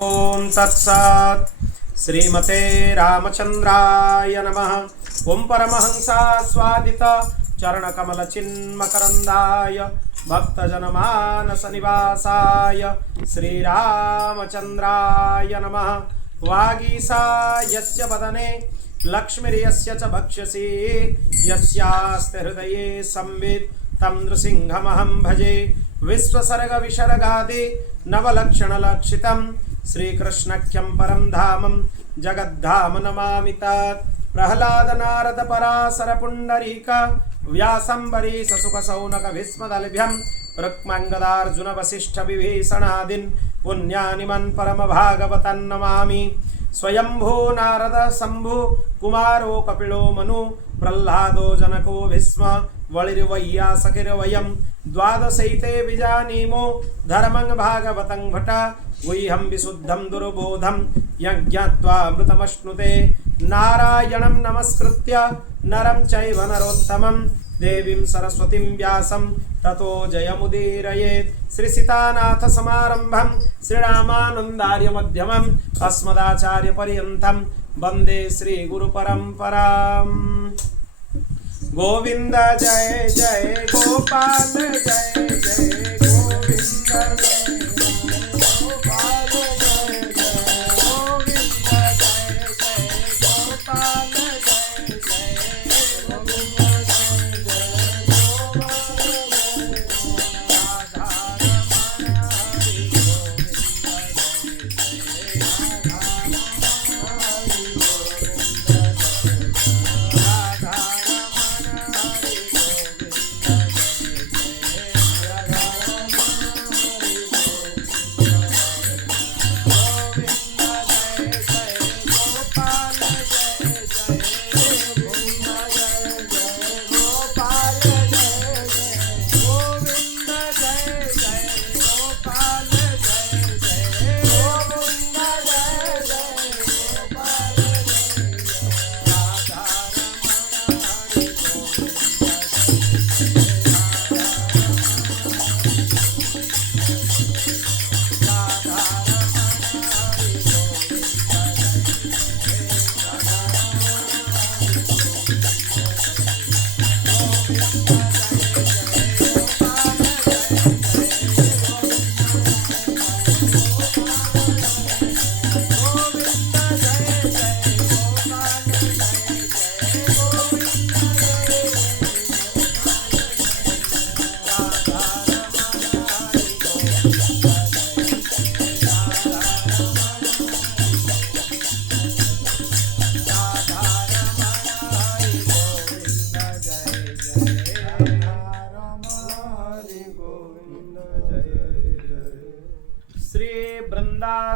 ओम तत्सत् श्रीमते रामचंद्राय नमः। ओम परमहंसा स्वादित चरणकमल चिन्मकरंदाय भक्तजनमानस निवासाय श्रीरामचंद्राय नमः। वागीसा यस्य वदने लक्ष्मीर्यस्य च भक्ष्यसि यस्यास्ते हृदये संवित् तं नृसिंहमहं भजे। विश्वसर्ग विसर्गादि नवलक्षणलक्षितं श्रीकृष्णख्यं परं धामं जगद्धाम नमामि तत्। प्रह्लाद नारद पराशर पुंडरीक व्यासंबरीश सुख सौनक भीष्मदलभ्यं रुक्मांगदार्जुन वसिष्ठ विभीषणादीन् पुण्यानिमन् परम भागवतं नमामि। स्वयंभू नारद शंभु कुमारो कपिलो मनु प्रह्लादो जनको भीष्म वलिर्वैयासकिर्वयं द्वादशैते विजानीमो धर्मं भागवतं भट। गुह्यं विशुद्धं दुर्बोधं यज्ञात्वामृतमश्नुते नारायणं नमस्कृत्य नरं चैव नरोत्तमं देवीं सरस्वतीं व्यासं ततो जयमुदीरयेत्। श्री सीतानाथ समारंभं श्रीरामानन्दार्य मध्यमम् अस्मदाचार्यपर्यन्तं वन्दे श्री गुरुपरम्पराम्। गोविंद जय जय गोपाल जय जय गोविंद जय गोपाल जय जय गोविंद जय जय गोपाल जय जय गोविंद जय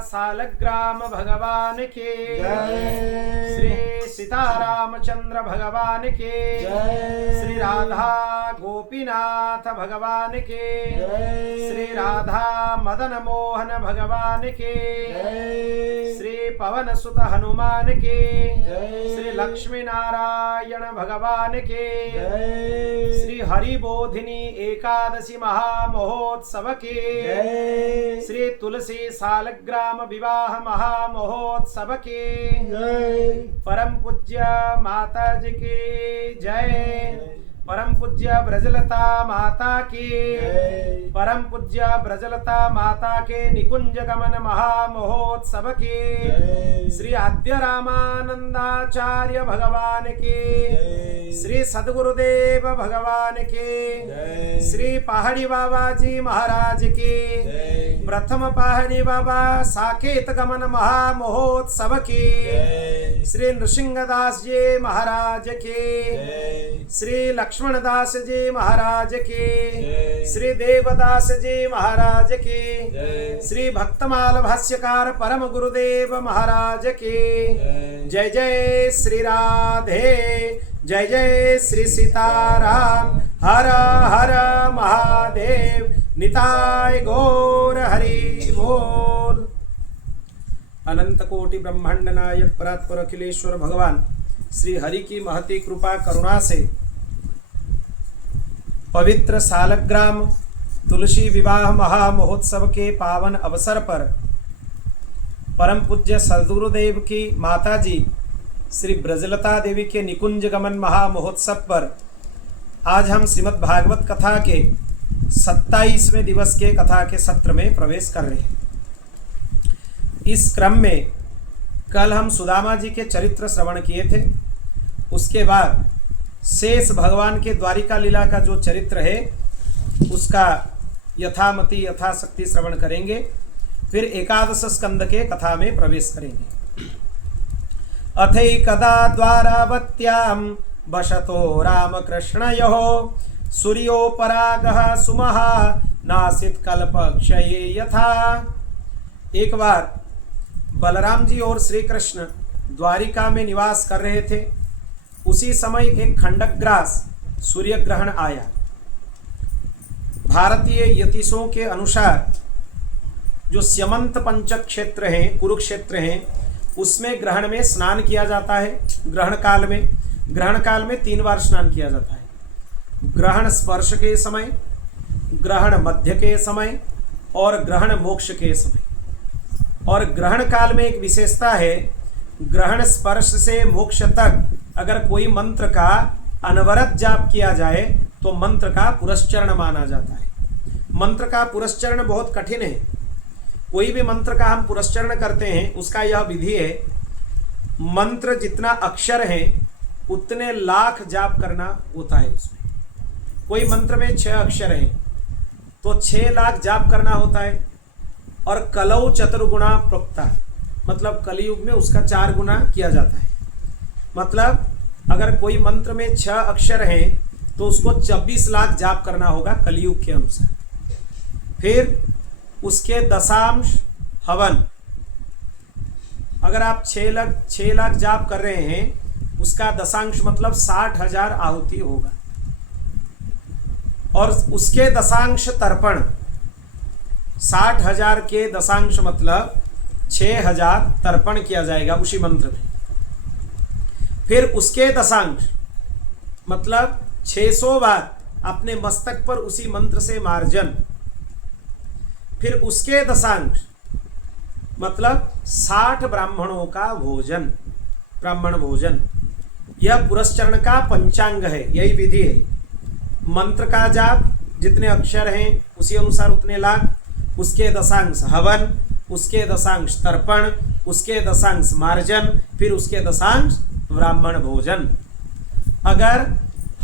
सालग्राम भगवान के जय। श्री सीतारामचंद्र भगवान के जय। श्री राधा गोपीनाथ भगवान के जय। श्री राधा मदन मोहन भगवान के जय। श्री पवन सुत हनुमान के जय। श्री लक्ष्मी नारायण भगवान के जय। श्री हरि बोधिनी एकादशी महामहोत्सव के जय। श्री तुलसी सालग्राम विवाह महामहोत्सव के जय। परम पूज्य माता जी की जय। परम पूज्य ब्रजलता माता की जय। परम पूज्य ब्रजलता माता के निकुंज गमन महामहोत्सव के जय। श्री आद्य रामानंदाचार्य भगवान के जय। श्री सद्गुरुदेव भगवान के जय। श्री पहाड़ी बाबा जी महाराज के जय। प्रथम पहाड़ी बाबा साकेत गमन महामहोत्सव के जय। श्री नृसिंहदास जी महाराज के जय। श्री लक्ष्मणदास जी महाराज के जय। श्री देवदास जी महाराज के जय। श्री भक्तमाल भाष्यकार परम गुरुदेव महाराज के जय। जय श्री राधे जय जय श्री सीताराम। हर हर महादेव निताय गौर हरि बोल। अनंत कोटि ब्रह्मांड नायक परात्पर अखिलेश्वर भगवान श्री हरि की महती कृपा करुणा से पवित्र सालग्राम तुलसी विवाह महामहोत्सव के पावन अवसर पर परम पूज्य सद्गुरुदेव की माता जी श्री ब्रजलता देवी के निकुंज गमन महामहोत्सव पर आज हम श्रीमद् भागवत कथा के 27वें दिवस के कथा के सत्र में प्रवेश कर रहे हैं। इस क्रम में कल हम सुदामा जी के चरित्र श्रवण किए थे। उसके बाद शेष भगवान के द्वारिका लीला का जो चरित्र है उसका यथामति यथाशक्ति श्रवण करेंगे। फिर एकादश स्कंद के कथा में प्रवेश करेंगे। अथैकदा द्वारावत्यां वसतो रामकृष्णयोः सूर्योपरागः सुमहा नासित कल्पक्षये यथा। एक बार बलराम जी और श्री कृष्ण द्वारिका में निवास कर रहे थे। उसी समय एक खंडग्रास सूर्य ग्रहण आया। भारतीय यतीशों के अनुसार जो स्यमंत पंचक क्षेत्र हैं, कुरुक्षेत्र हैं, उसमें ग्रहण में स्नान किया जाता है। ग्रहण काल में 3 बार स्नान किया जाता है। ग्रहण स्पर्श के समय, ग्रहण मध्य के समय और ग्रहण मोक्ष के समय। और ग्रहण काल में एक विशेषता है, ग्रहण स्पर्श से मोक्ष तक अगर कोई मंत्र का अनवरत जाप किया जाए तो मंत्र का पुरस्चरण माना जाता है। मंत्र का पुरस्चरण बहुत कठिन है। कोई भी मंत्र का हम पुरस्चरण करते हैं उसका यह विधि है, मंत्र जितना अक्षर है उतने लाख जाप करना होता है। उसमें कोई मंत्र में 6 अक्षर हैं तो 6 लाख जाप करना होता है। और कलौ चतुर्गुणा प्रोक्ता, मतलब कलयुग में उसका 4 गुना किया जाता है। मतलब अगर कोई मंत्र में 6 अक्षर हैं तो उसको 24 लाख जाप करना होगा कलयुग के अनुसार। फिर उसके दशांश हवन, अगर आप 6 लाख जाप कर रहे हैं उसका दशांश मतलब 60,000 आहुति होगा। और उसके दशांश तर्पण, 60,000 के दशांश मतलब 6,000 तर्पण किया जाएगा उसी मंत्र में। फिर उसके दशांश मतलब 600 बार अपने मस्तक पर उसी मंत्र से मार्जन। फिर उसके दशांश मतलब 60 ब्राह्मणों का भोजन, ब्राह्मण भोजन। यह पुरस्चरण का पंचांग है, यही विधि है। मंत्र का जाप, जितने अक्षर हैं उसी अनुसार उतने लाख, उसके दशांश हवन, उसके दशांश तर्पण, उसके दशांश मार्जन, फिर उसके दशांश ब्राह्मण भोजन। अगर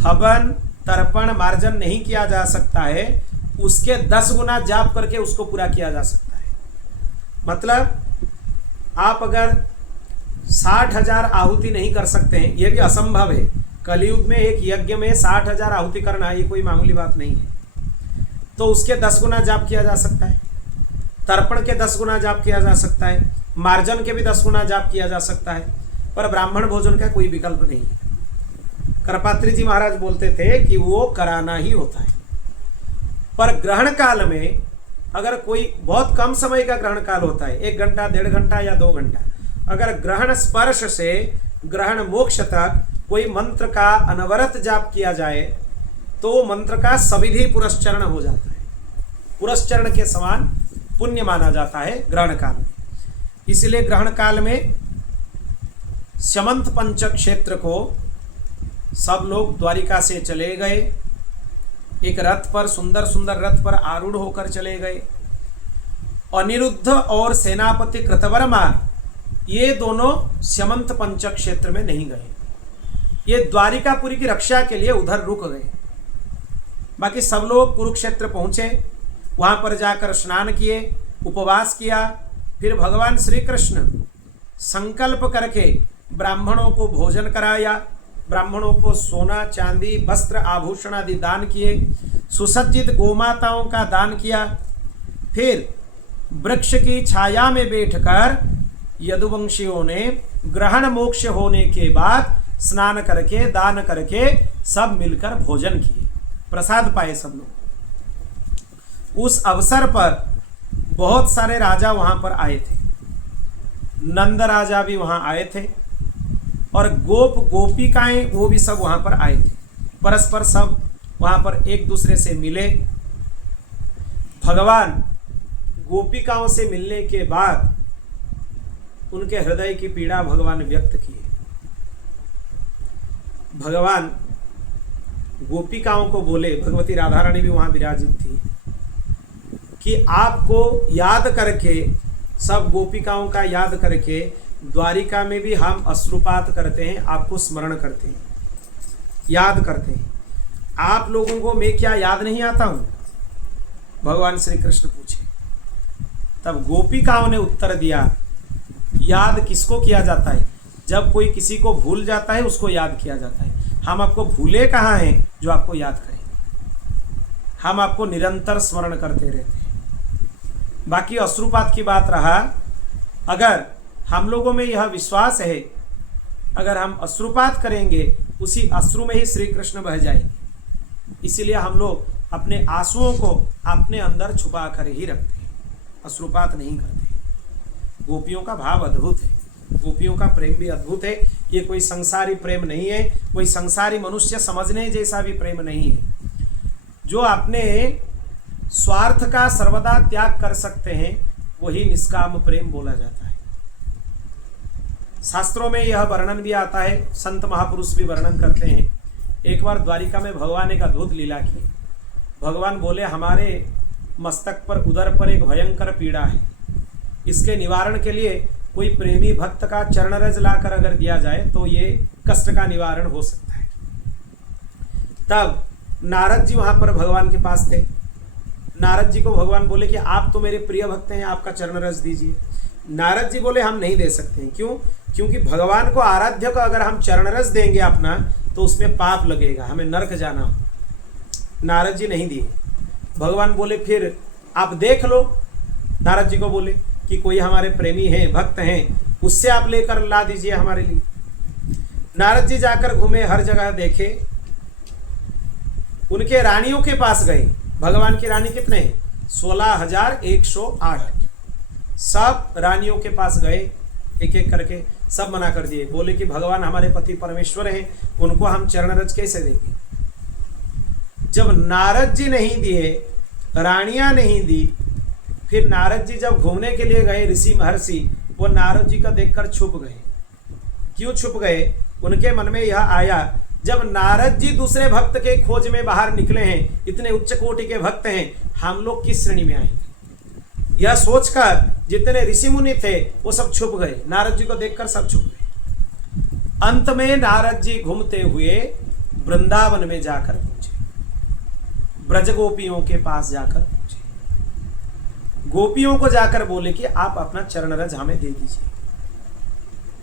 हवन तर्पण मार्जन नहीं किया जा सकता है उसके 10 गुना जाप करके उसको पूरा किया जा सकता है। मतलब आप अगर 60,000 आहुति नहीं कर सकते हैं, यह भी असंभव है। कलयुग में एक यज्ञ में 60,000 आहुति करना ये कोई मामूली बात नहीं है। तो उसके 10 गुना जाप किया जा सकता है। तर्पण के 10 गुना जाप किया जा सकता है। मार्जन के भी 10 गुना जाप किया जा सकता है। पर ब्राह्मण भोजन का कोई विकल्प नहीं है। करपात्री जी महाराज बोलते थे कि वो कराना ही होता है। पर ग्रहण काल में अगर कोई बहुत कम समय का ग्रहण काल होता है, 1 घंटा, 1.5 घंटा या 2 घंटा, अगर ग्रहण स्पर्श से ग्रहण मोक्ष तक कोई मंत्र का अनवरत जाप किया जाए तो मंत्र का सविधि पुरस्चरण हो जाता है। पुरस्चरण के समान पुण्य माना जाता है ग्रहण काल में। इसलिए ग्रहण काल में स्यमंत पंचक क्षेत्र को सब लोग द्वारिका से चले गए। एक रथ पर, सुंदर सुंदर रथ पर आरूढ़ होकर चले गए। अनिरुद्ध और सेनापति कृतवर्मा ये दोनों स्यमंत पंचक क्षेत्र में नहीं गए। ये द्वारिकापुरी की रक्षा के लिए उधर रुक गए। बाकी सब लोग कुरुक्षेत्र पहुंचे, वहां पर जाकर स्नान किए, उपवास किया। फिर भगवान श्री कृष्ण संकल्प करके ब्राह्मणों को भोजन कराया, ब्राह्मणों को सोना चांदी वस्त्र आभूषण आदि दान किए, सुसज्जित गोमाताओं का दान किया। फिर वृक्ष की छाया में बैठकर यदुवंशियों ने ग्रहण मोक्ष होने के बाद स्नान करके, दान करके सब मिलकर भोजन किए, प्रसाद पाए सब लोग। उस अवसर पर बहुत सारे राजा वहां पर आए थे। नंद राजा भी वहां आए थे और गोप गोपिकाएं वो भी सब वहां पर आए थे। परस्पर सब वहां पर एक दूसरे से मिले। भगवान गोपिकाओं से मिलने के बाद उनके हृदय की पीड़ा भगवान व्यक्त किए। भगवान गोपिकाओं को बोले, भगवती राधा रानी भी वहां विराजित थी, कि आपको याद करके, सब गोपिकाओं का याद करके द्वारिका में भी हम अश्रुपात करते हैं, आपको स्मरण करते हैं, याद करते हैं। आप लोगों को मैं क्या याद नहीं आता हूं? भगवान श्री कृष्ण पूछे। तब गोपिकाओं ने उत्तर दिया, याद किसको किया जाता है? जब कोई किसी को भूल जाता है उसको याद किया जाता है। हम आपको भूले कहाँ हैं जो आपको याद करें? हम आपको निरंतर स्मरण करते रहते हैं। बाकी अश्रुपात की बात रहा, अगर हम लोगों में यह विश्वास है, अगर हम अश्रुपात करेंगे उसी अश्रु में ही श्री कृष्ण बह जाएंगे। इसीलिए हम लोग अपने आंसुओं को अपने अंदर छुपा कर ही रखते हैं, अश्रुपात नहीं करते। गोपियों का भाव अद्भुत है, गोपियों का प्रेम भी अद्भुत है। ये कोई संसारी प्रेम नहीं है, कोई संसारी मनुष्य समझने जैसा भी प्रेम नहीं है। जो अपने स्वार्थ का सर्वदा त्याग कर सकते हैं वही निष्काम प्रेम बोला जाता है। शास्त्रों में यह वर्णन भी आता है, संत महापुरुष भी वर्णन करते हैं। एक बार द्वारिका में भगवान एक अद्भुत लीला की। भगवान बोले, हमारे मस्तक पर, उदर पर एक भयंकर पीड़ा है, इसके निवारण के लिए कोई प्रेमी भक्त का चरण रज लाकर अगर दिया जाए तो ये कष्ट का निवारण हो सकता है। तब नारद जी वहां पर भगवान के पास थे। नारद जी को भगवान बोले कि आप तो मेरे प्रिय भक्त हैं, आपका चरण रज दीजिए। नारद जी बोले, हम नहीं दे सकते हैं। क्यों? क्योंकि भगवान को, आराध्य को अगर हम चरण रज देंगे अपना, तो उसमें पाप लगेगा, हमें नरक जाना हो। नारद जी नहीं दिए। भगवान बोले, फिर आप देख लो। नारद जी को बोले कि कोई हमारे प्रेमी हैं, भक्त हैं, उससे आप लेकर ला दीजिए हमारे लिए। नारद जी जाकर घूमे, हर जगह देखे। उनके रानियों के पास गए। भगवान की रानी कितने हैं? 16,108। सब रानियों के पास गए, एक एक करके सब मना कर दिए। बोले कि भगवान हमारे पति परमेश्वर हैं, उनको हम चरण रज कैसे देंगे? जब नारद जी नहीं दिए, रानियां नहीं दी, फिर नारद जी जब घूमने के लिए गए, ऋषि महर्षि वो नारद जी का देखकर छुप गए। क्यों छुप गए? उनके मन में यह आया, जब नारद जी दूसरे भक्त के खोज में बाहर निकले हैं, इतने उच्च कोटि के भक्त हैं, हम लोग किस श्रेणी में आएंगे? यह सोचकर जितने ऋषि मुनि थे वो सब छुप गए। नारद जी को देखकर सब छुप गए। अंत में नारद जी घूमते हुए वृंदावन में जाकर पहुंचे, ब्रज गोपियों के पास जाकर पहुंचे। गोपियों को जाकर बोले कि आप अपना चरण रज हमें दे दीजिए,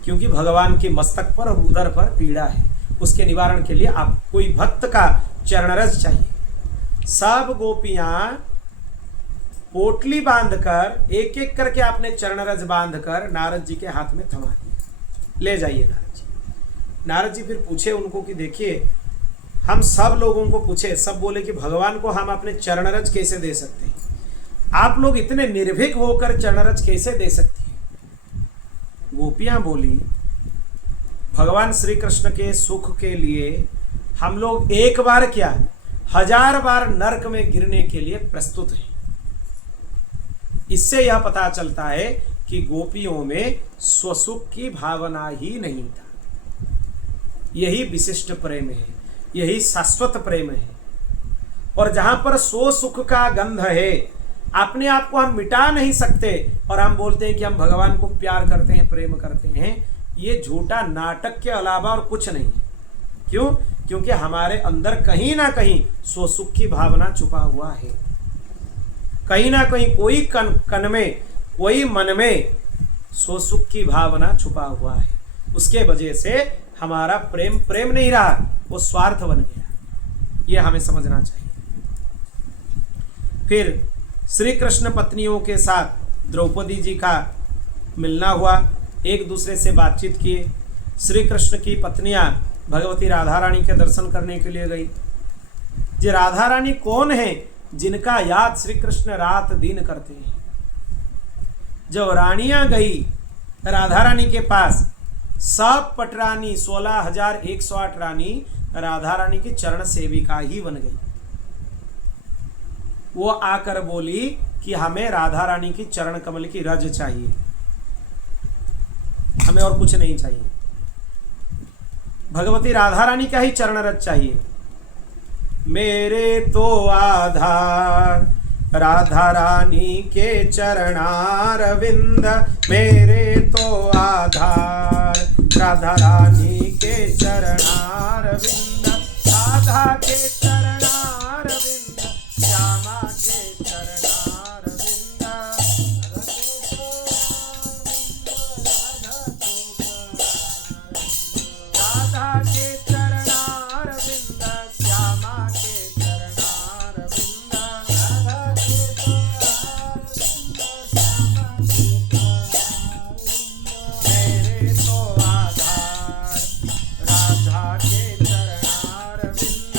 क्योंकि भगवान के मस्तक पर और उदर पर पीड़ा है, उसके निवारण के लिए आप कोई भक्त का चरण रज चाहिए। सब गोपियां पोटली बांधकर, एक एक करके आपने चरण रज बांधकर नारद जी के हाथ में थमा दिया, ले जाइए नारद जी। नारद जी फिर पूछे उनको कि देखिए, हम सब लोगों को पूछे, सब बोले कि भगवान को हम अपने चरण रज कैसे दे सकते हैं? आप लोग इतने निर्भीक होकर चरण रज कैसे दे सकती हैं? गोपियां बोली, भगवान श्री कृष्ण के सुख के लिए हम लोग एक बार क्या 1000 बार नरक में गिरने के लिए प्रस्तुत हैं। इससे यह पता चलता है कि गोपियों में स्वसुख की भावना ही नहीं था। यही विशिष्ट प्रेम है, यही शाश्वत प्रेम है। और जहां पर स्वसुख का गंध है, अपने आप को हम मिटा नहीं सकते और हम बोलते हैं कि हम भगवान को प्यार करते हैं, प्रेम करते हैं, ये झूठा नाटक के अलावा और कुछ नहीं है। क्यों? क्योंकि हमारे अंदर कहीं ना कहीं स्वसुख की भावना छुपा हुआ है। कहीं ना कहीं कोई कन में, कोई मन में स्वसुख की भावना छुपा हुआ है। उसके वजह से हमारा प्रेम प्रेम नहीं रहा, वो स्वार्थ बन गया। ये हमें समझना चाहिए। फिर श्री कृष्ण पत्नियों के साथ द्रौपदी जी का मिलना हुआ, एक दूसरे से बातचीत किए। श्री कृष्ण की पत्नियां भगवती राधा रानी के दर्शन करने के लिए गई। ये राधा रानी कौन है जिनका याद श्री कृष्ण रात दिन करते हैं? जब रानियां गई राधा रानी के पास, सब पटरानी 16,108 रानी राधा रानी की चरण सेविका ही बन गई। वो आकर बोली कि हमें राधा रानी की चरण कमल की रज चाहिए। हमें और कुछ नहीं चाहिए। भगवती राधा रानी का ही चरण रज चाहिए। मेरे तो आधार राधा रानी के चरणारविंद, मेरे तो आधार राधा रानी के चरणारविंद, राधा के चरणारविंद, श्यामा के चरणारविंद, राधा के चरणारविंद, श्यामा के चरणारविंद, राधा के मेरे तो आधार राधा के चरणारविंद,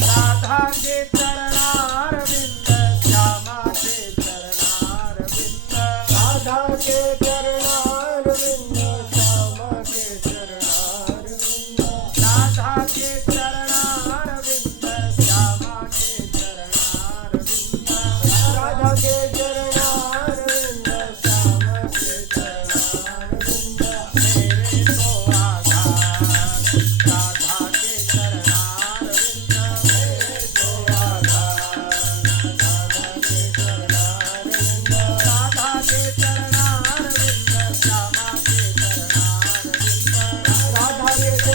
राधा के चरणारविंद, श्यामा के चरणारविंद, राधा के चरणारविंद, श्यामा के चरणारविंद, राधा के चरणारविंद, श्यामा के चरणारविंद, राधा के चरणारविंद, श्यामा के चरणारविंद, मेरे तो आधार राधा के चरणारविंद, मेरे तो आधार राधा के चरणारविंद, राधा के चरणारविंद, श्यामा के चरणारविंद, राधा के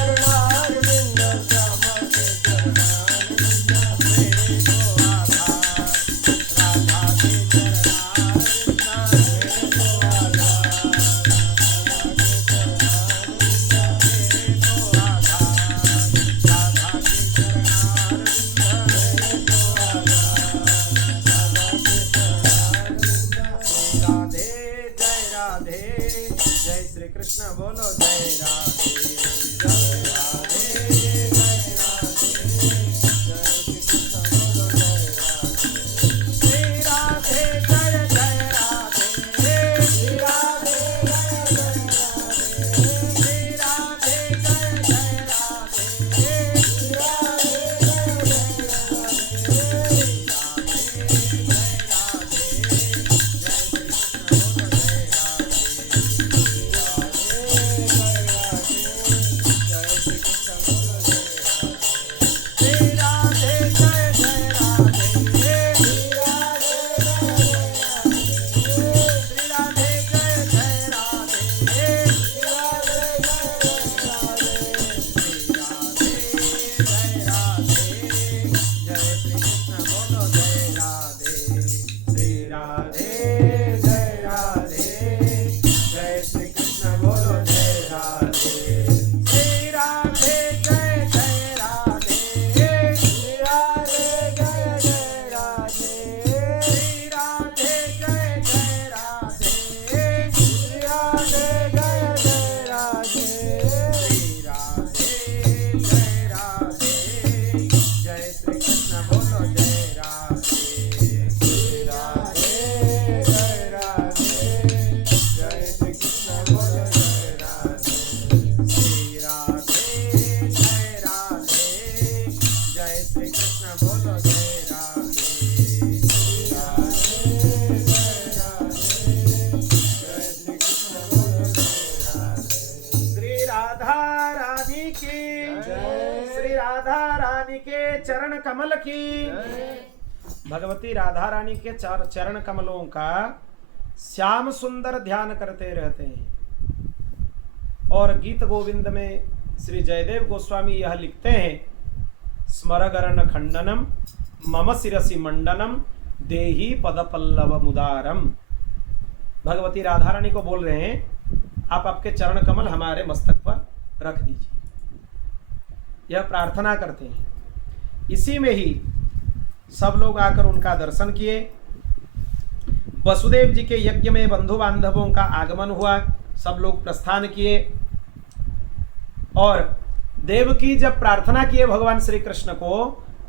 चरणारविंद, श्यामा के चरणारविंद, मेरे तो आधार राधा के चरणारविंद, मेरे तो आधार राधा के चरणारविंद, मेरे तो आधार राधा के चरणारविंद, मेरे तो आधार राधे जय श्री कृष्ण बोलो जय राधे जय राधे जय राधे जय श्री कृष्ण बोलो जय राधे श्री राधे जय जय राधे श्री राधे जय जय राधे श्री राधे जय जय राधे श्री राधे जय जय राधे चरण कमल की भगवती राधा रानी के चरण कमलों का श्याम सुंदर ध्यान करते रहते हैं। और गीत गोविंद में श्री जयदेव गोस्वामी यह लिखते हैं, स्मरगरण खंडनम मम शिरसि मंडनम देही पद पल्लव मुदारम। भगवती राधा रानी को बोल रहे हैं, आप आपके चरण कमल हमारे मस्तक पर रख दीजिए। यह प्रार्थना करते हैं। इसी में ही सब लोग आकर उनका दर्शन किए। वसुदेव जी के यज्ञ में बंधु बांधवों का आगमन हुआ, सब लोग प्रस्थान किए और देवकी जब प्रार्थना किए भगवान श्री कृष्ण को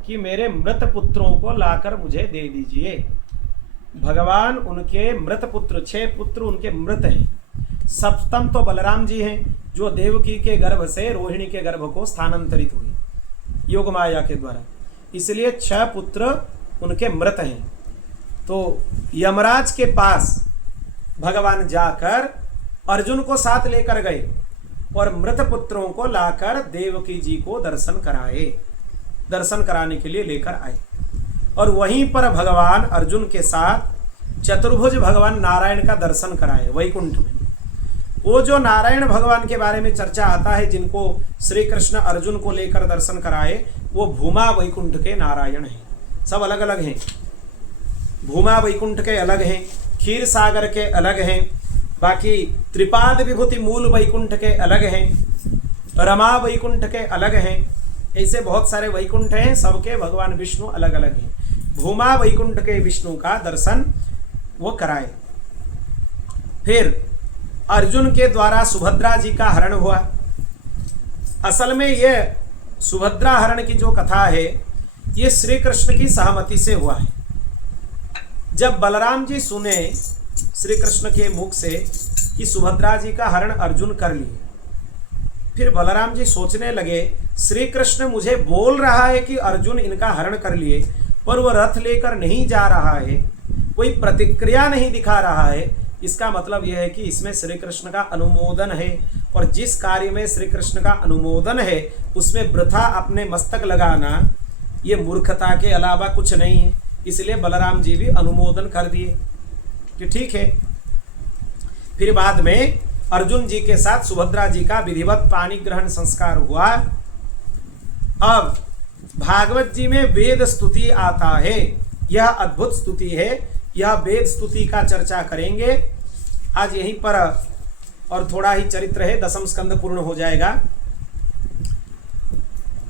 कि मेरे मृत पुत्रों को लाकर मुझे दे दीजिए, भगवान उनके मृत पुत्र 6 पुत्र उनके मृत हैं। सप्तम तो बलराम जी हैं जो देवकी के गर्भ से रोहिणी के गर्भ को स्थानांतरित हुए योग माया के द्वारा, इसलिए 6 पुत्र उनके मृत हैं। तो यमराज के पास भगवान जाकर अर्जुन को साथ लेकर गए और मृत पुत्रों को लाकर देवकी जी को दर्शन कराए, दर्शन कराने के लिए लेकर आए। और वहीं पर भगवान अर्जुन के साथ चतुर्भुज भगवान नारायण का दर्शन कराए वैकुंठ में। वो जो नारायण भगवान के बारे में चर्चा आता है, जिनको श्री कृष्ण अर्जुन को लेकर दर्शन कराए, वो भूमा वैकुंठ के नारायण हैं। सब अलग अलग हैं। भूमा वैकुंठ के अलग हैं, क्षीर सागर के अलग हैं, बाकी त्रिपाद विभूति मूल वैकुंठ के अलग हैं, रमा वैकुंठ के अलग हैं। ऐसे बहुत सारे वैकुंठ हैं, सबके भगवान विष्णु अलग अलग हैं। भूमा वैकुंठ के विष्णु का दर्शन वो कराए। फिर अर्जुन के द्वारा सुभद्रा जी का हरण हुआ। असल में यह सुभद्रा हरण की जो कथा है, ये श्री कृष्ण की सहमति से हुआ है। जब बलराम जी सुने श्री कृष्ण के मुख से कि सुभद्रा जी का हरण अर्जुन कर लिए, फिर बलराम जी सोचने लगे, श्री कृष्ण मुझे बोल रहा है कि अर्जुन इनका हरण कर लिए, पर वो रथ लेकर नहीं जा रहा है, कोई प्रतिक्रिया नहीं दिखा रहा है। इसका मतलब यह है कि इसमें श्री कृष्ण का अनुमोदन है, और जिस कार्य में श्री कृष्ण का अनुमोदन है उसमें वृथा अपने मस्तक लगाना ये मूर्खता के अलावा कुछ नहीं है। इसलिए बलराम जी भी अनुमोदन कर दिए कि ठीक है। फिर बाद में अर्जुन जी के साथ सुभद्रा जी का विधिवत पाणी ग्रहण संस्कार हुआ। अब भागवत जी में वेद स्तुति आता है, यह अद्भुत स्तुति है, यह वेद स्तुति का चर्चा करेंगे आज यहीं पर, और थोड़ा ही चरित्र है, 10वां स्कंद पूर्ण हो जाएगा।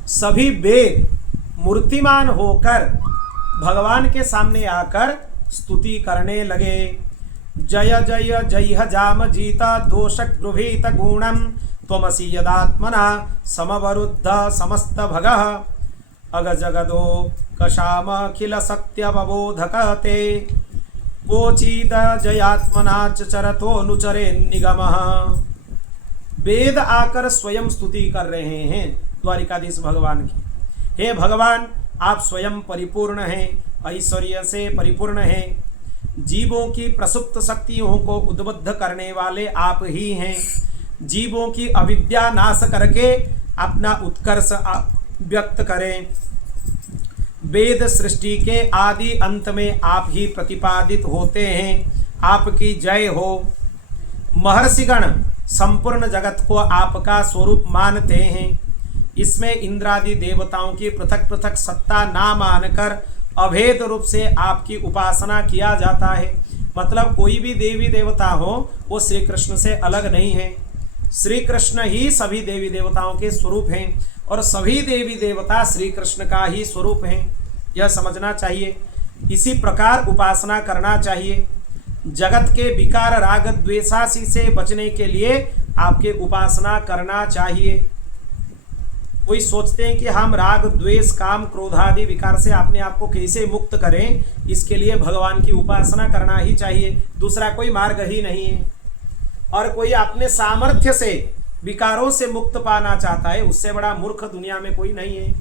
सभी वेद मूर्तिमान होकर भगवान के सामने आकर स्तुति करने लगे। जय जय जय जाम जीता दोषक गृभीत गुणम त्वमसि यदात्मना समवरुद्ध समस्त भगः अगजगदो कशाम अखिल सत्यवबोधक ते कोचित जयात्मना चरतोनुचरे निगमः। वेद आकर स्वयं स्तुति कर रहे हैं द्वारिकाधीश भगवान की। हे भगवान, आप स्वयं परिपूर्ण हैं, ऐश्वर्य से परिपूर्ण हैं, जीवों की प्रसुप्त शक्तियों को उद्बुद्ध करने वाले आप ही हैं। जीवों की अविद्या नाश करके अपना उत्कर्ष व्यक्त करें। वेद सृष्टि के आदि अंत में आप ही प्रतिपादित होते हैं, आपकी जय हो। महर्षिगण संपूर्ण जगत को आपका स्वरूप मानते हैं। इसमें इंद्रादि देवताओं की पृथक पृथक सत्ता ना मानकर अभेद रूप से आपकी उपासना किया जाता है। मतलब कोई भी देवी देवता हो वो श्री कृष्ण से अलग नहीं है। श्री कृष्ण ही सभी देवी देवताओं के स्वरूप हैं और सभी देवी देवता श्री कृष्ण का ही स्वरूप हैं, यह समझना चाहिए। इसी प्रकार उपासना करना चाहिए। जगत के विकार राग द्वेषासी से बचने के लिए आपके उपासना करना चाहिए। कोई सोचते हैं कि हम राग द्वेष काम क्रोध आदि विकार से अपने आप को कैसे मुक्त करें, इसके लिए भगवान की उपासना करना ही चाहिए, दूसरा कोई मार्ग ही नहीं है। और कोई अपने सामर्थ्य से विकारों से मुक्त पाना चाहता है, उससे बड़ा मूर्ख दुनिया में कोई नहीं है।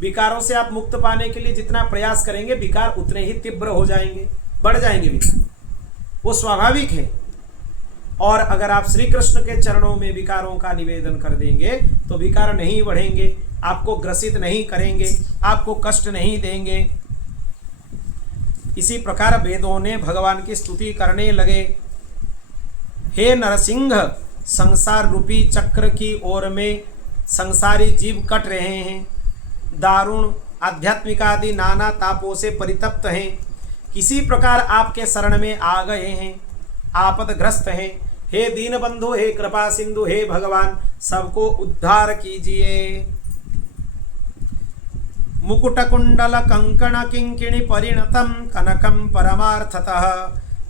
विकारों से आप मुक्त पाने के लिए जितना प्रयास करेंगे विकार उतने ही तीव्र हो जाएंगे, बढ़ जाएंगे विकार, वो स्वाभाविक है। और अगर आप श्री कृष्ण के चरणों में विकारों का निवेदन कर देंगे तो विकार नहीं बढ़ेंगे, आपको ग्रसित नहीं करेंगे, आपको कष्ट नहीं देंगे। इसी प्रकार वेदों ने भगवान की स्तुति करने लगे। हे नरसिंह, संसार रूपी चक्र की ओर में संसारी जीव कट रहे हैं, दारुण आध्यात्मिक आदि नाना तापों से परितप्त हैं। किसी प्रकार आपके शरण में आ गए हैं, आपदग्रस्त हैं। हे दीन बंधु, हे कृपा सिंधु, हे भगवान, सबको उद्धार कीजिए। मुकुट कुंडल कंकण किंकिणी परिणतम कनकम परमार्थतः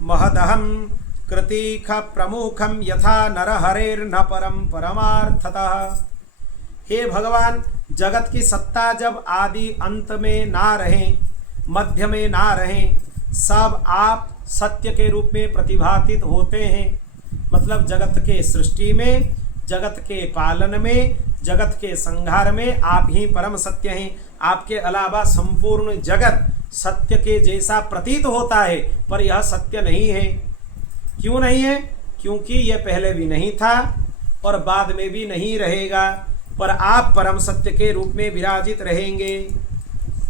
महदहम कृतिख प्रमुखम यथा नरहरेर्न परम परमार्थतः। हे भगवान, जगत की सत्ता जब आदि अंत में ना रहें, मध्य में ना रहें, सब आप सत्य के रूप में प्रतिभातित होते हैं। मतलब जगत के सृष्टि में, जगत के पालन में, जगत के संहार में आप ही परम सत्य हैं। आपके अलावा संपूर्ण जगत सत्य के जैसा प्रतीत होता है, पर यह सत्य नहीं है। क्यों नहीं है? क्योंकि यह पहले भी नहीं था और बाद में भी नहीं रहेगा, पर आप परम सत्य के रूप में विराजित रहेंगे।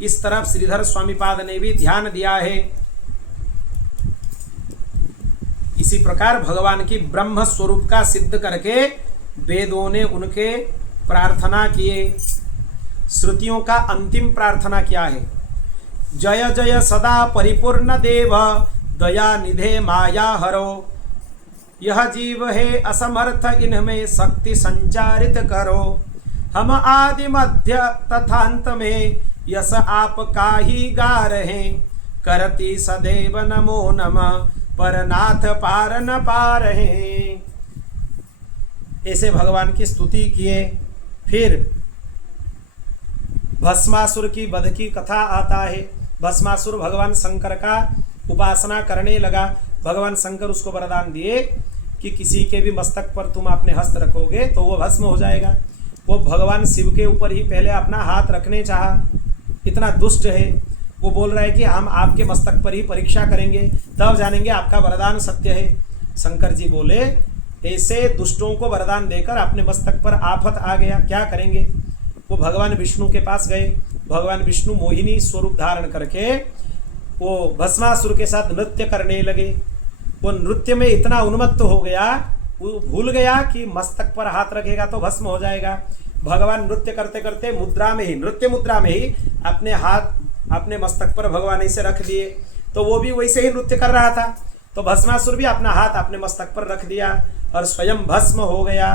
इस तरफ श्रीधर स्वामीपाद ने भी ध्यान दिया है। इसी प्रकार भगवान की ब्रह्म स्वरूप का सिद्ध करके वेदों ने उनके प्रार्थना किए। श्रुतियों का अंतिम प्रार्थना क्या है? जय जय सदा परिपूर्ण देव दया निधे माया हरो, यह जीव है असमर्थ इनमें शक्ति संचारित करो, हम आदि मध्य तथांत में यस आप का ही गा रहे, करती सदैव नमो नमः पर नाथ पार न पा रहे। ऐसे भगवान की स्तुति किए। फिर भस्मासुर की वध की कथा आता है। भस्मासुर भगवान शंकर का उपासना करने लगा। भगवान शंकर उसको वरदान दिए कि किसी के भी मस्तक पर तुम अपने हस्त रखोगे तो वो भस्म हो जाएगा। वो भगवान शिव के ऊपर ही पहले अपना हाथ रखने चाहा, इतना दुष्ट है। वो बोल रहा है कि हम आपके मस्तक पर ही परीक्षा करेंगे, तब जानेंगे आपका वरदान सत्य है। शंकर जी बोले, ऐसे दुष्टों को वरदान देकर अपने मस्तक पर आफत आ गया, क्या करेंगे? वो भगवान विष्णु के पास गए। भगवान विष्णु मोहिनी स्वरूप धारण करके वो भस्मासुर के साथ नृत्य करने लगे। वो नृत्य में इतना उन्मत्त हो गया, वो भूल गया कि मस्तक पर हाथ रखेगा तो भस्म हो जाएगा। भगवान नृत्य करते करते मुद्रा में ही, नृत्य मुद्रा में ही अपने हाथ अपने मस्तक पर भगवान ऐसे रख दिए, तो वो भी वैसे ही नृत्य कर रहा था। तो भस्मासुर भी अपना हाथ अपने मस्तक पर रख दिया और स्वयं भस्म हो गया।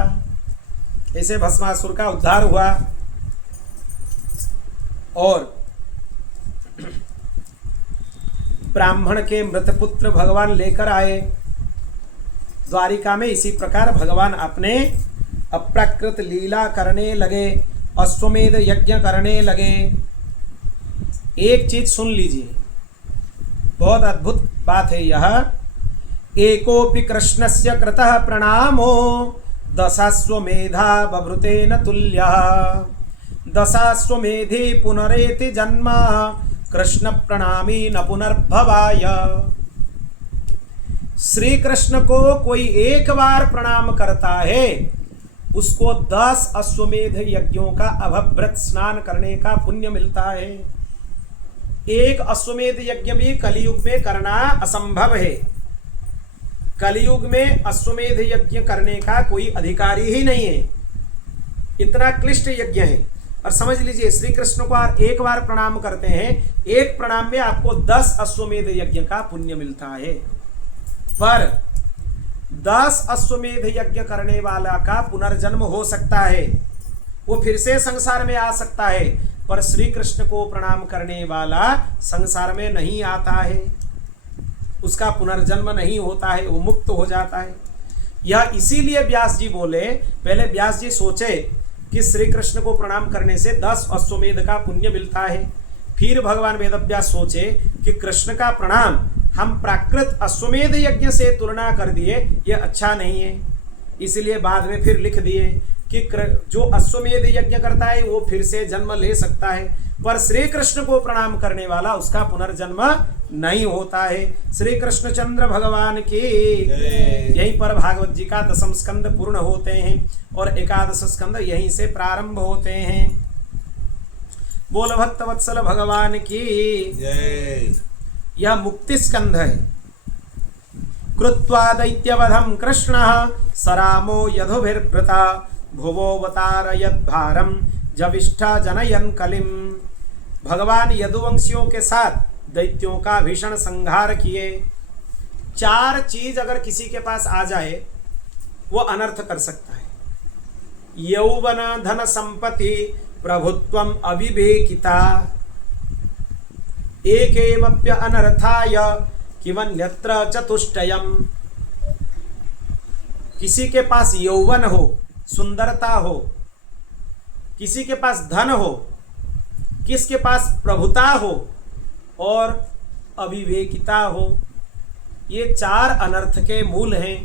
ऐसे भस्मासुर का उद्धार हुआ। और ब्राह्मण के मृतपुत्र भगवान लेकर आए द्वारिका में। इसी प्रकार भगवान अपने अप्राकृत लीला करने लगे, अश्वमेध यज्ञ करने लगे। एक चीज सुन लीजिए, बहुत अद्भुत बात है यह। एकोपि कृष्णस्य कृतः प्रणामो दशाश्वमेधा बभृतेन तुल्यः, दशाश्वमेधि पुनरेति जन्म कृष्ण प्रणामी न पुनर्भवाय। श्री कृष्ण को कोई एक बार प्रणाम करता है, उसको 10 अश्वमेध यज्ञों का अभवृत स्नान करने का पुण्य मिलता है। एक अश्वमेध यज्ञ भी कलियुग में करना असंभव है। कलियुग में अश्वमेध यज्ञ करने का कोई अधिकारी ही नहीं है, इतना क्लिष्ट यज्ञ है। और समझ लीजिए, श्री कृष्ण को आप एक बार प्रणाम करते हैं, एक प्रणाम में आपको 10 अश्वमेध यज्ञ का पुण्य मिलता है। पर 10 अश्वमेध यज्ञ करने वाला का पुनर्जन्म हो सकता है, वो फिर से संसार में आ सकता है, पर श्री कृष्ण को प्रणाम करने वाला संसार में नहीं आता है, उसका पुनर्जन्म नहीं होता है, वो मुक्त हो जाता है। यह इसीलिए व्यास जी बोले, पहले व्यास जी सोचे कि श्री कृष्ण को प्रणाम करने से 10 अश्वमेध का पुण्य मिलता है। फिर भगवान वेदव्यास सोचे कि कृष्ण का प्रणाम हम प्राकृत अश्वमेध यज्ञ से तुलना कर दिए, यह अच्छा नहीं है। इसलिए बाद में फिर लिख दिए कि जो अश्वमेध यज्ञ करता है वो फिर से जन्म ले सकता है, पर श्री कृष्ण को प्रणाम करने वाला उसका पुनर्जन्म नहीं होता है। श्री कृष्णचंद्र भगवान की यहीं पर भागवत जी का 10म स्कंद पूर्ण होते हैं और 11 स्कंद यहीं से प्रारंभ होते हैं। बोल भक्त वत्सल भगवान की जय। यह मुक्ति स्कंध है। कृत्वा दैत्यवधम कृष्ण सरामो यधुभिर्भृता भुवोवतारयद् भारम जविष्ठा जनयन कलिम। भगवान यदुवंशियों के साथ दैत्यों का भीषण संहार किए। 4 चीज अगर किसी के पास आ जाए वो अनर्थ कर सकता है। यौवन धन संपत्ति प्रभुत्वम अविवेकिता एकेमप्य अनर्थाय किवन्यत्र चतुष्टयम्। किसी के पास यौवन हो, सुंदरता हो, किसी के पास धन हो, किसके पास प्रभुता हो और अविवेकिता हो, ये 4 अनर्थ के मूल हैं।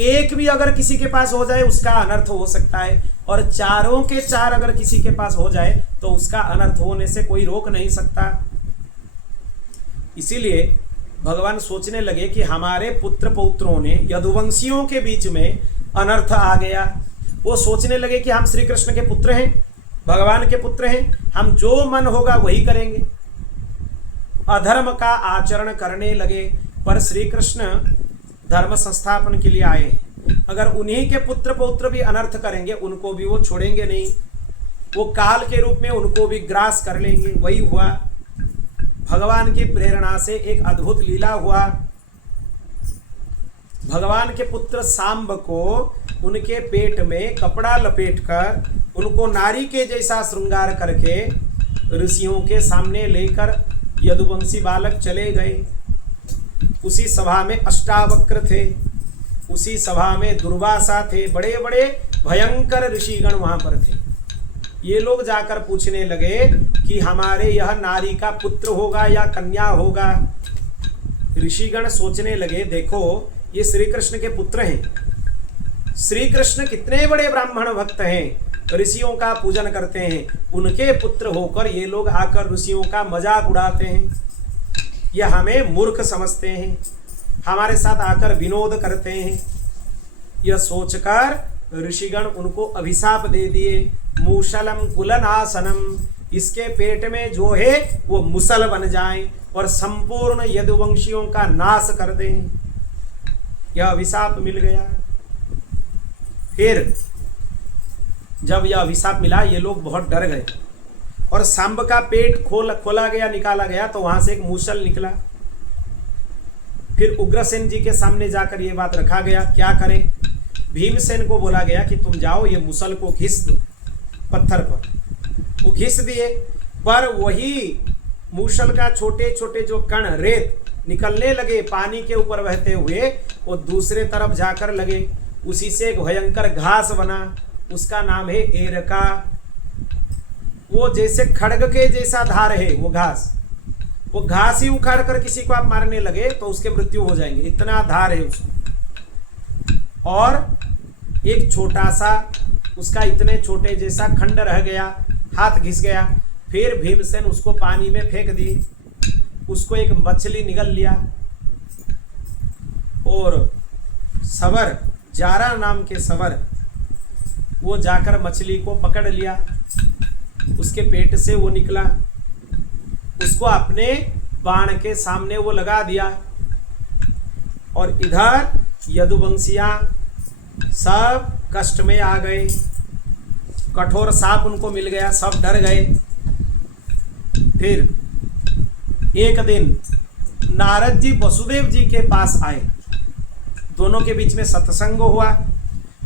एक भी अगर किसी के पास हो जाए उसका अनर्थ हो सकता है, और चारों के चार अगर किसी के पास हो जाए तो उसका अनर्थ होने से कोई रोक नहीं सकता। इसीलिए भगवान सोचने लगे कि हमारे पुत्र पौत्रों ने यदुवंशियों के बीच में अनर्थ आ गया। वो सोचने लगे कि हम श्री कृष्ण के पुत्र हैं, भगवान के पुत्र हैं, हम जो मन होगा वही करेंगे, अधर्म का आचरण करने लगे। पर श्री कृष्ण धर्म संस्थापन के लिए आए हैं। अगर उन्हीं के पुत्र पौत्र भी अनर्थ करेंगे उनको भी वो छोड़ेंगे नहीं, वो काल के रूप में उनको भी ग्रास कर लेंगे। वही हुआ, भगवान की प्रेरणा से एक अद्भुत लीला हुआ। भगवान के पुत्र सांब को उनके पेट में कपड़ा लपेटकर उनको नारी के जैसा श्रृंगार करके ऋषियों के सामने लेकर यदुवंशी बालक चले गए। उसी सभा में अष्टावक्र थे, उसी सभा में दुर्वासा थे, बड़े बड़े भयंकर ऋषिगण वहां पर थे। ये लोग जाकर पूछने लगे कि हमारे यह नारी का पुत्र होगा या कन्या होगा। ऋषिगण सोचने लगे, देखो ये श्री कृष्ण के पुत्र हैं, श्री कृष्ण कितने बड़े ब्राह्मण भक्त हैं, ऋषियों का पूजन करते हैं, उनके पुत्र होकर ये लोग आकर ऋषियों का मजाक उड़ाते हैं, यह हमें मूर्ख समझते हैं, हमारे साथ आकर विनोद करते हैं। यह सोचकर ऋषिगण उनको अभिशाप दे दिए, मूषलम कुलनासनम, इसके पेट में जो है वो मुसल बन जाए और संपूर्ण यदुवंशियों का नाश कर दें। यह अभिशाप मिल गया। फिर जब यह अभिशाप मिला ये लोग बहुत डर गए और सांब का पेट खोला गया, निकाला गया तो वहां से एक मूसल निकला। फिर उग्रसेन जी के सामने जाकर ये बात रखा गया, क्या करें। भीमसेन को बोला गया कि तुम जाओ ये मूसल को घिस दो पत्थर पर। वो घिस दिए, पर वही मूसल का छोटे छोटे जो कण रेत निकलने लगे पानी के ऊपर बहते हुए, वो दूसरे तरफ जाकर लगे। उसी से एक भयंकर घास बना, उसका नाम है एरका। वो जैसे खड्ग के जैसा धार है वो घास, वो घास ही उखाड़ कर किसी को आप मारने लगे तो उसके मृत्यु हो जाएंगे, इतना धार है उसको। और एक छोटा सा उसका इतने छोटे जैसा खंड रह गया, हाथ घिस गया। फिर भीमसेन उसको पानी में फेंक दी, उसको एक मछली निगल लिया और सवर, जारा नाम के सवर, वो जाकर मछली को पकड़ लिया, उसके पेट से वो निकला, उसको अपने बाण के सामने वो लगा दिया। और इधर यदुवंशियां सब कष्ट में आ गए, कठोर सांप उनको मिल गया, सब डर गए। फिर एक दिन नारद जी वसुदेव जी के पास आए, दोनों के बीच में सत्संग हुआ।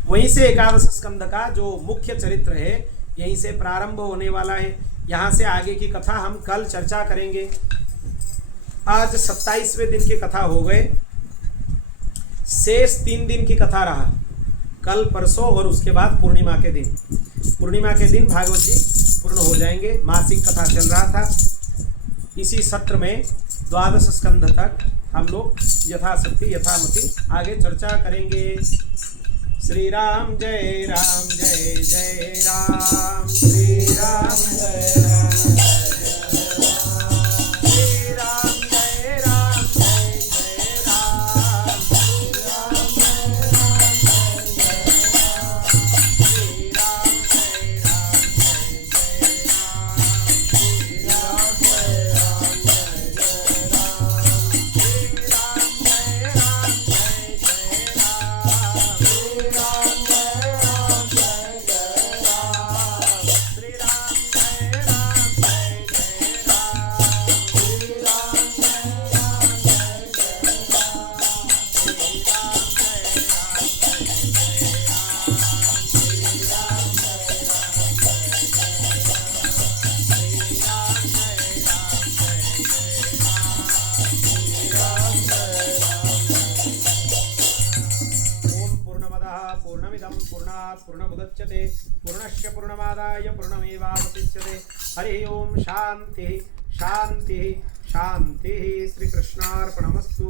वहीं से एकादश स्कंद का जो मुख्य चरित्र है यहीं से प्रारंभ होने वाला है। यहाँ से आगे की कथा हम कल चर्चा करेंगे। आज 27वें दिन की कथा हो गए, शेष 3 दिन की कथा रहा, कल परसों और उसके बाद पूर्णिमा के दिन। पूर्णिमा के दिन भागवत जी पूर्ण हो जाएंगे। मासिक कथा चल रहा था, इसी सत्र में द्वादश स्कंध तक हम लोग यथाशक्ति यथामति आगे चर्चा करेंगे। श्री राम जय राम, जय जय राम, श्री राम जय राम, श्री राम जय राम, जय जय राम, श्री राम जय राम, जय जय राम, श्री राम जय राम, जय जय राम, श्री राम जय राम, जय जय राम, श्री राम जय राम, जय जय राम, श्री राम जय राम, जय जय राम, श्री राम जय राम, जय जय राम, श्री राम जय राम, जय जय राम, श्री राम जय राम, जय जय राम, श्री राम जय राम, जय जय राम, श्री राम जय राम। ओम पूर्णमदः पूर्णमिदं पूर्णात् पूर्णमुदच्यते पूर्णस्य पूर्णमादाय पूर्णमेवावशिष्यते। हरि ओम शांति शांति शांति। श्री कृष्णार्पणमस्तु।